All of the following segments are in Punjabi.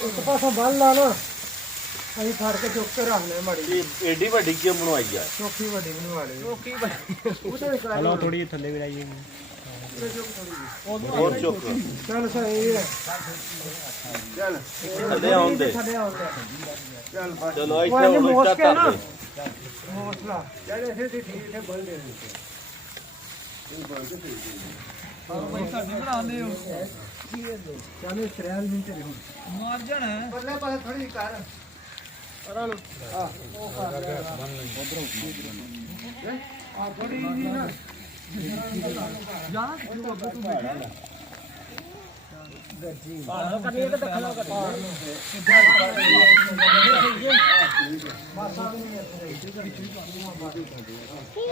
ਇੱਕ ਪਾਸੋਂ ਬੰਨ ਲਾ ਨਾ ਅਸੀਂ ਫੜ ਕੇ ਚੁੱਕ ਕੇ ਰੱਖ ਲੈ ਮਾੜੀ ਏਡੀ ਵੱਡੀ ਕਿਉਂ ਬਣਵਾਈ ਆ ਚੌਕੀ ਵੱਡੀ ਬਣਵਾ ਲਈ ਚੌਕੀ ਬਣੀ ਉਹਦੇ ਵਿੱਚ ਹਲੋ ਥੋੜੀ ਥੱਲੇ ਵੀ ਲਾਈਏ ਹੋਰ ਚੁੱਕ ਚੱਲ ਸਹੀ ਹੈ ਚੱਲ ਥੱਲੇ ਆਉਣ ਦੇ ਥੱਲੇ ਆਉਣ ਦੇ ਚਲੋ ਇੱਥੇ ਹੁਣ ਇੱਟਾਂ ਧਰ ਦੇ ਮੋਸਲਾ ਜਿਹੜੇ ਇਸੇ ਦੀ ਠੀਕ ਤੇ ਬਲ ਦੇ ਦਿੱਤੇ ਬਈ ਸਾਡੀ ਬਣਾਉਂਦੇ ਹੋ ਚਾਲੇ ਸਰੈਲ ਨਹੀਂ ਤੇ ਹੁਣ ਮਾਰ ਜਾਣਾ ਪਰਲੇ ਪਾਸੇ ਥੋੜੀ ਕਰ ਪਰਾਂ ਨੂੰ ਆ ਉਹ ਕਰ ਆ ਥੋੜੀ ਜੀ ਨਾ ਜਾਣਾ ਕਿਉਂ ਅੱਗੇ ਤੂੰ ਬੈਠਾ ਗੱਜੀ ਕਰਨੀ ਹੈ ਤਾਂ ਖੜਾ ਕਰ ਮਾਸਾ ਵੀ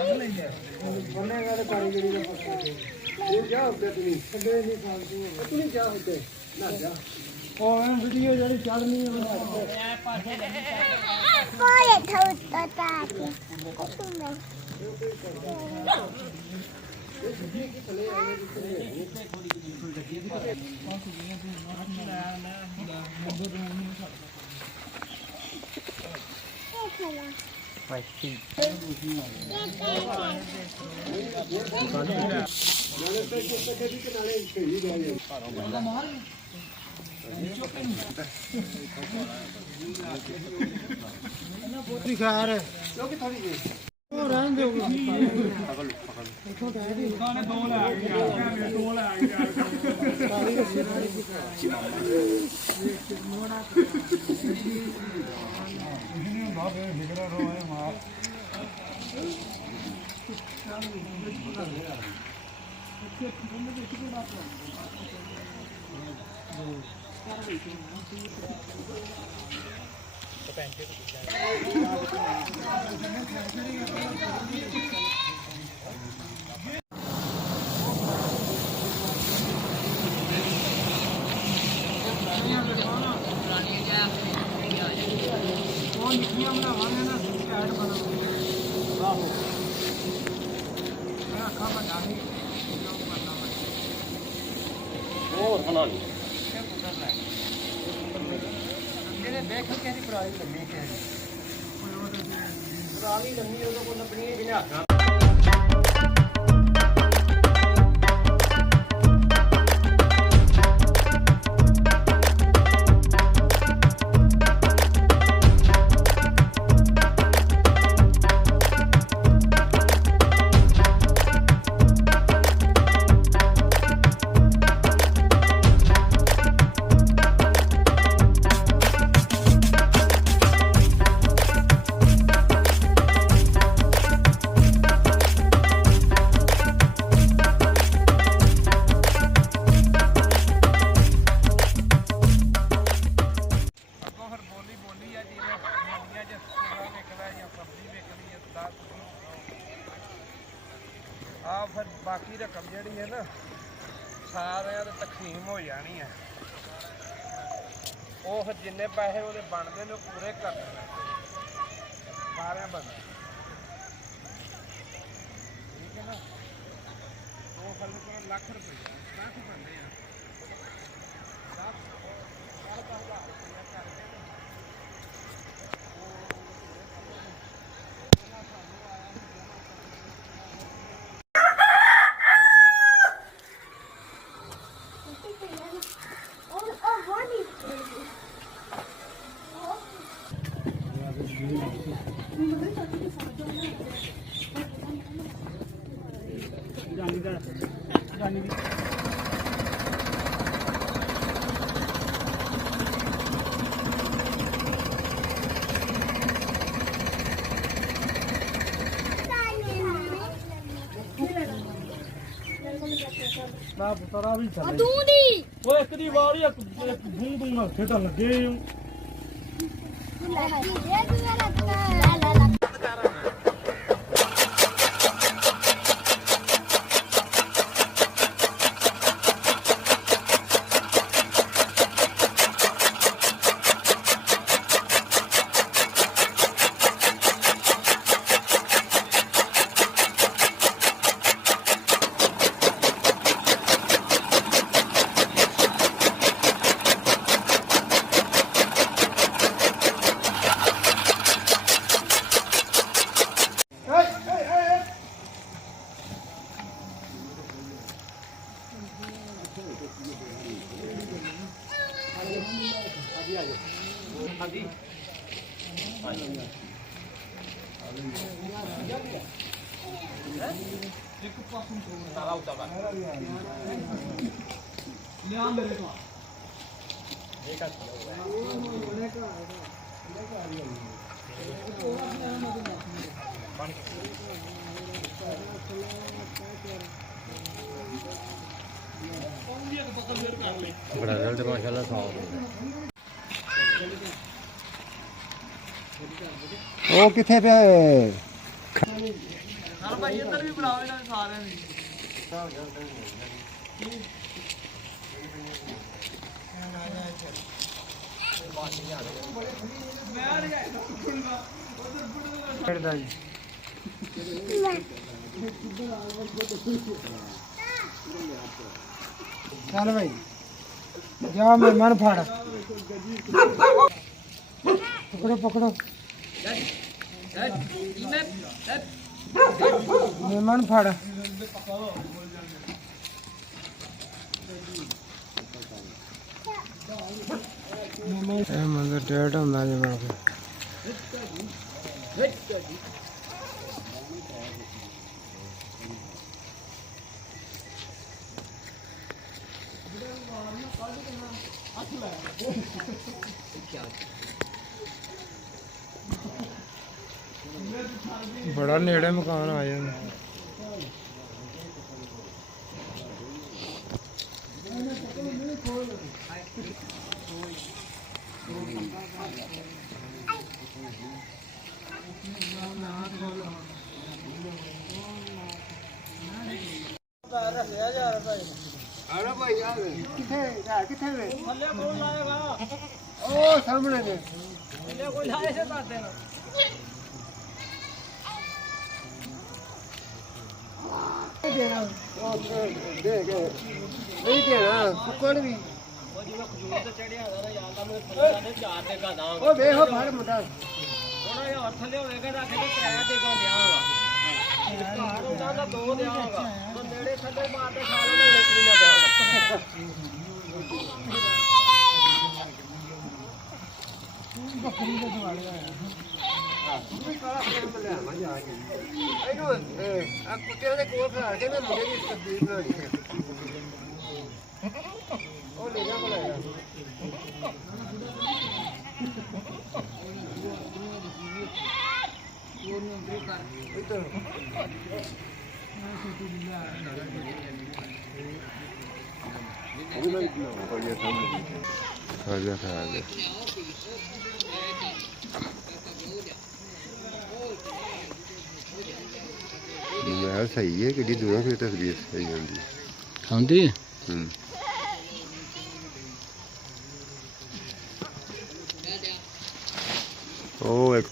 ਨਹੀਂ ਬੰਨੇਗਾ ਤੇ ਕਾਰੀਗਰੀ ਦਾ ਪੱਕਾ ਜਾ ਉੱਤੇ ਤੂੰ ਥੱਲੇ ਨਹੀਂ ਫਾਲਤੂ ਤੂੰ ਨਹੀਂ ਜਾ ਉੱਤੇ ਨਾ ਜਾ ਉਹ ਵੀਡੀਓ ਜਿਹੜੀ ਚੜਨੀ ਹੈ ਬਣਾ ਕੋਈ ਥੋੜਾ ਤਾਕੇ ਕੁਸੁਮੇ ਦਿਖਾਰ ਕਿਉਂਕਿ ਥੋੜੀ ਜੀ ਉਹ ਰਹਿਣ ਦਿਓ ਇੱਥੋਂ ਕਹਿ ਦੀ ਗਾਣੇ ਦੋ ਲੈ ਆ ਗਿਆ ਦੋ ਲੈ ਆ ਗਿਆ ਉਹ ਨਿੱਕੀਆਂ ਬਣਾਵਾਂਗੇ ਨਾ ਐਡ ਬਣਾਵਾਂਗੇ ਆਹੋ ਮੈਂ ਅੱਖਾਂ ਵੱਡਾ ਨਹੀਂ ਉਹ ਬਣਾ ਲਈ ਇਹਨੇ ਦੇਖ ਕੇ ਦੀ ਪ੍ਰਾਈਸ ਲੰਮੀ ਹੈ ਪੁਰਾਣੀ ਲੰਮੀ ਉਹਦੇ ਕੋਲ ਲੱਭਣੀ ਹੈ ਜਿਹਨੇ ਹੱਥਾਂ ਆ ਫਿਰ ਬਾਕੀ ਰਕਮ ਜਿਹੜੀ ਹੈ ਨਾ ਸਾਰਿਆਂ ਦੇ ਤਕਸੀਮ ਹੋ ਜਾਣੀ ਹੈ ਉਹ ਫਿਰ ਜਿੰਨੇ ਪੈਸੇ ਉਹਦੇ ਬਣਦੇ ਨੇ ਉਹ ਪੂਰੇ ਕਰ ਦੇਣੇ ਸਾਰਿਆਂ ਬੰਦੇ ਠੀਕ ਹੈ ਨਾ ਉਹ ਫਿਰ ਲੱਖ ਰੁਪਏ ਲੱਖ ਬੰਦੇ ਆ 10,000 ਕਰਕੇ ਨਾ ਬਤਰਾ ਵੀ ਚੱਲੇ ਦੂਦੀ ਓਏ ਇੱਕ ਦੀ ਵਾਰ ਇੱਕ ਭੂੰ ਭੂੰ ਨਾਲ ਖੇਡਣ ਲੱਗੇ ਲੱਗੀ ਜੇ ਤੂੰ ਲਾ ਲਾ ਲਾ ਬੜਾ ਰਿਜ਼ਲਟ ਮਾਸ਼ਾਅੱਲਾ ਸਾਫ ਉਹ ਕਿੱਥੇ ਪਿਆ ਏ ਚੱਲ ਭਾਈ ਇੱਧਰ ਵੀ ਬਣਾਓ ਇਹਨਾਂ ਸਾਰਿਆਂ ਦੀ ਖੜਦਾ ਜੀ ਚੱਲ ਭਾਈ ਜਾ ਮਹਿਮਾਨ ਫੜ ਪਕੜੋ ਪਕੜੋ ਮਹਿਮਾਨ ਫੜ ਇਹ ਮੰਦਰ ਡੇਟ ਹੁੰਦਾ ਜੀ ਬਣ ਕੇ ਬੜਾ ਨੇੜੇ ਮਕਾਨ ਆ ਜਾਂਦਾ ਆਲਾ ਭਾਈ ਆ ਕਿੱਥੇ ਵੇ ਥੱਲੇ ਕੋਲ ਲਾਏਗਾ ਉਹ ਸਾਹਮਣੇ ਨੇ ਥੱਲੇ ਕੋਈ ਲਾਏ ਸੇ ਦੱਸ ਦੇਣਾ ਦੇਣਾ ਉਹ ਦੇ ਗਏ ਨਹੀਂ ਦੇਣਾ ਕੁੱਕੜ ਵੀ ਉਹ ਜਿਵੇਂ ਖਜੂਰ ਤੇ ਚੜਿਆ ਹੈਗਾ ਨਾ ਯਾਰ ਦਾ ਮੈਂ ਥੱਲੇ ਚਾਰ ਦੇ ਗਾ ਦਾਂ ਉਹ ਵੇਖੋ ਫੜ ਮੁੰਡਾ ਥੋੜਾ ਜਿਹਾ ਹੋਰ ਥੱਲੇ ਹੋਵੇਗਾ ਰੱਖ ਕੇ ਕਿਰਾਇਆ ਦੇ ਗਾ ਦਿਆਂਗਾ ਘਰ ਹੁੰਦਾ ਤਾਂ ਦੋ ਦਿਆਂਗਾ ਤਾਂ ਨੇੜੇ ਥੱਲੇ ਮਾਰ ਕੇ ਖਾ ਲੈਣੇ ਇੱਕ ਵੀ ਨਾ ਦਿਆਂਗਾ ਬੱਕਰੀ ਦੇ ਦਿਵਾਲੇ ਆਇਆ ਵੀ ਕਾਲਾ ਫੇਰ ਮੈਂ ਲਿਆਵਾਂ ਜਾ ਕੇ ਇਹਨੂੰ ਆ ਕੁੱਤਿਆਂ ਦੇ ਕੋਲ ਖਾ ਕੇ ਮੈਂ ਮੁੰਡੇ ਦੀ ਤਸਵੀਰ ਬਣਾਈ ਹੈ ਉਹ ਲੈ ਜਾ ਕੋਲ ਆਇਆ मोबाइल सही है कि दूर फिर तस्वीर सही आती ਆਉਂਦੀ ओ एक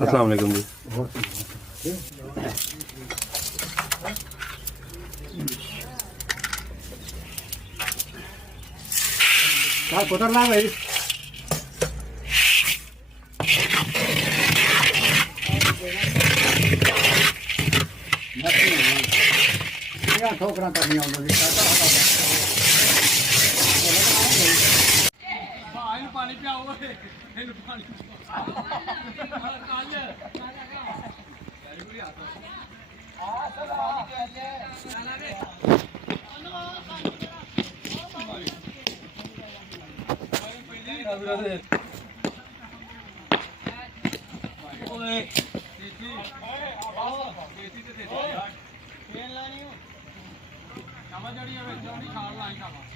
अस्सलाम वालेकुम जी। पुतर ला भाई ठोकरा करनी ਪਾਣੀ ਪਿਆਓ ਇਹਨੂੰ ਪਾਣੀ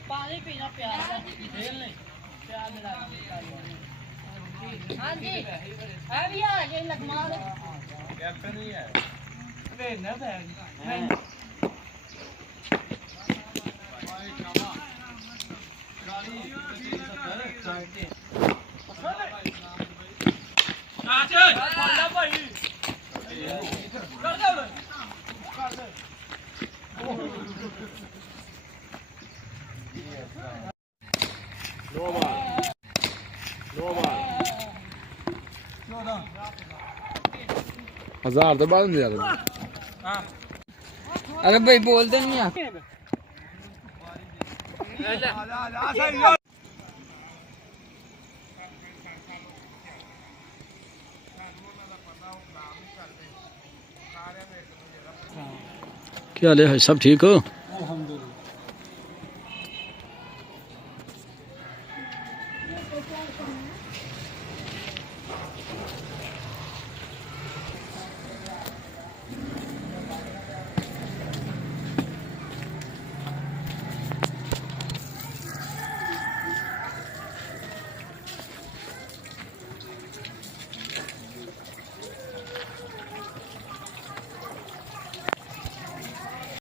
पानी पीना प्यार खेल नहीं प्यार मिला हाँ जी है भी आ गए लगमा कैप्टन ही है भेजना बैग हजार तो बाद में ज्यादा अरे भाई बोलते नहीं आप क्या हाल है सब ठीक हो?